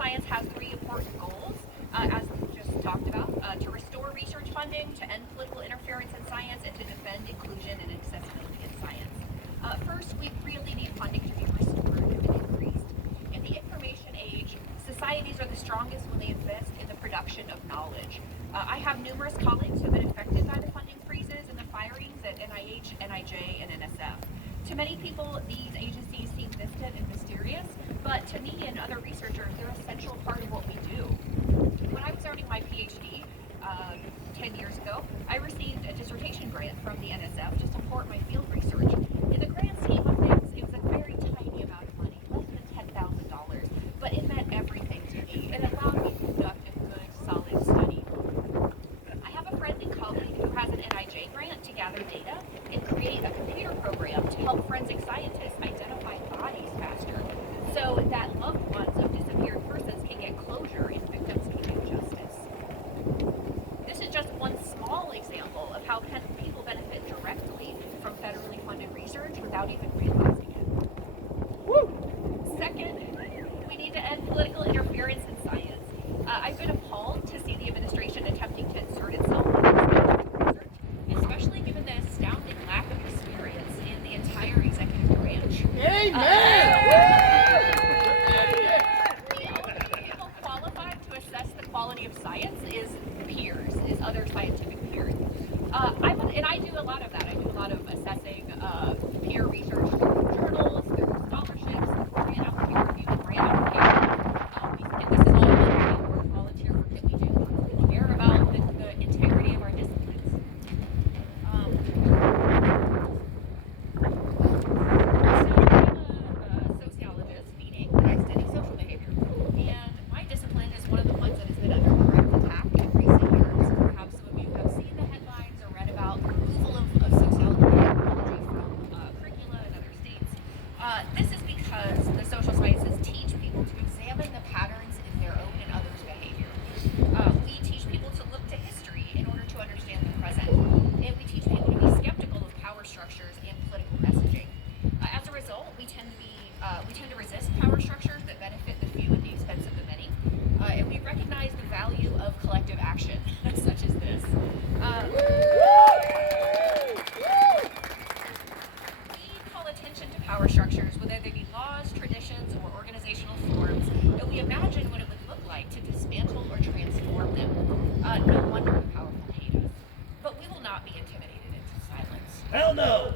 science has three important goals, as we just talked about, to restore research funding, to end political interference in science, and to defend inclusion and accessibility in science. First, we really need funding to be restored and increased. In the information age, societies are the strongest when they invest in the production of knowledge. I have numerous colleagues who have been affected by the funding freezes and the firings at NIH, NIJ, and NSF. To many people, these agencies seem distant and mysterious, but to me and other researchers, they're an essential part of what we do. When I was earning my PhD 10 years ago, I received a dissertation grant from the NSF to support my field research. In the grand scheme of things, it was a very tiny amount of money, less than $10,000, but it meant everything to me. It allowed me to conduct a good, solid study. I have a friend and colleague who has an NIJ grant to gather data and create a computer program to help forensic scientists identify bodies faster, so that loved ones of disappeared persons can get closure and victims can get justice. This is just one small example of how people benefit directly from federally funded research without even realizing it. Woo! Second, we need to end political interference in science. I've been appalled to see the administration attempting to insert itself into scientific research, especially given the astounding lack of experience in the entire executive branch. Amen! The only people qualified to assess the quality of science is peers, is other scientific peers. I do a lot of that. I do a lot of assessing peer research through journals, through scholarships, grant application review, grant application. And this is all volunteer work that we do. We care about the integrity of our disciplines. So I'm a sociologist, meaning that I study social behavior. And my discipline is one of the ones that has been under direct attack in recent years. Perhaps some of you have seen the headlines or read about the removal of sociology and anthropology from curricula in other states. This is because the social sciences teach people to examine the patterns in their own and others' behavior. We teach people to look to history in order to understand the present. And we teach people to be skeptical of power structures and political messaging. As a result, we tend to resist power structures that benefit the few at the expense of the many. And we recognize the value of collective action, such as this. We call attention to power structures, whether they be laws, traditions, or organizational forms, and we imagine what it would look like to dismantle or transform them. No wonder the powerful hate us. But we will not be intimidated into silence. Hell no!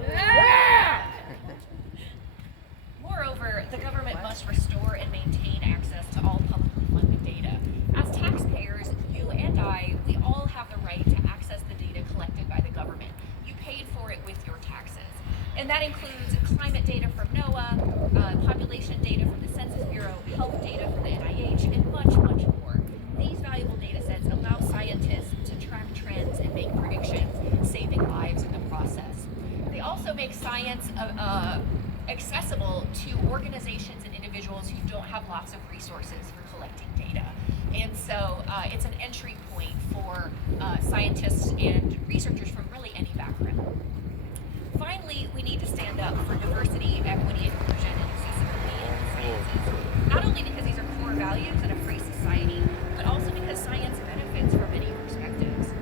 Moreover, the government must restore and maintain access to all publicly funded data. As taxpayers, you and I, we all have the right to access the data collected by the government. You paid for it with your taxes. And that includes climate data from NOAA, population data from the Census Bureau, health data from the NIH, and much, much more. These valuable data sets allow scientists to track trends and make predictions, saving lives in the process. They also make science accessible to organizations and individuals who don't have lots of resources for collecting data. And so it's an entry point for scientists and researchers from really any background. Finally, we need to stand up for diversity, equity, inclusion, and accessibility in the sciences. Not only because these are core values in a free society, but also because science benefits from many perspectives.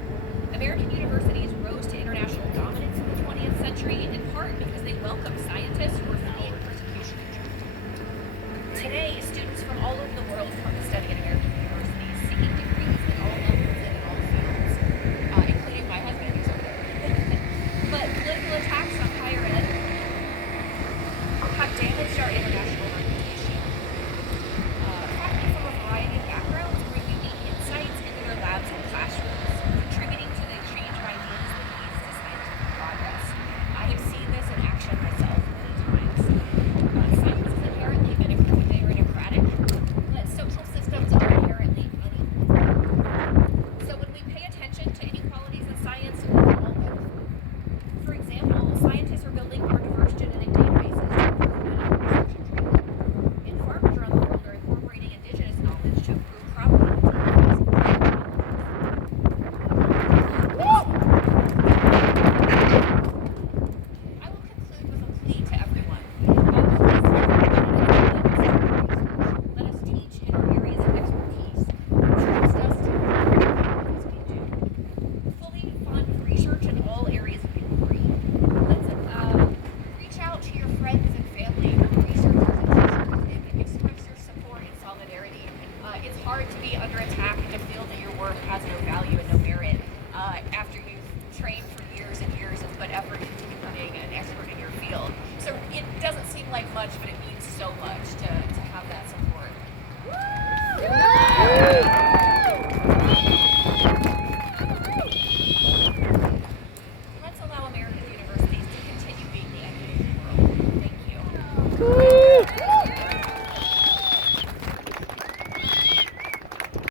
American universities rose to international dominance in the 20th century, in part because they welcomed scientists who were fleeing persecution and Germany. Today, students from all over the world come to study at American universities, seeking degrees at all levels and in all fields, including my husband, who's over there. But political attacks on higher ed have damaged our international reputation. Faculty from a variety of backgrounds bring unique insights into their labs and classrooms, contributing to the exchange of ideas that leads to scientific progress. I have seen this in action myself many times. Science is inherently meritocratic like much, but it means so much to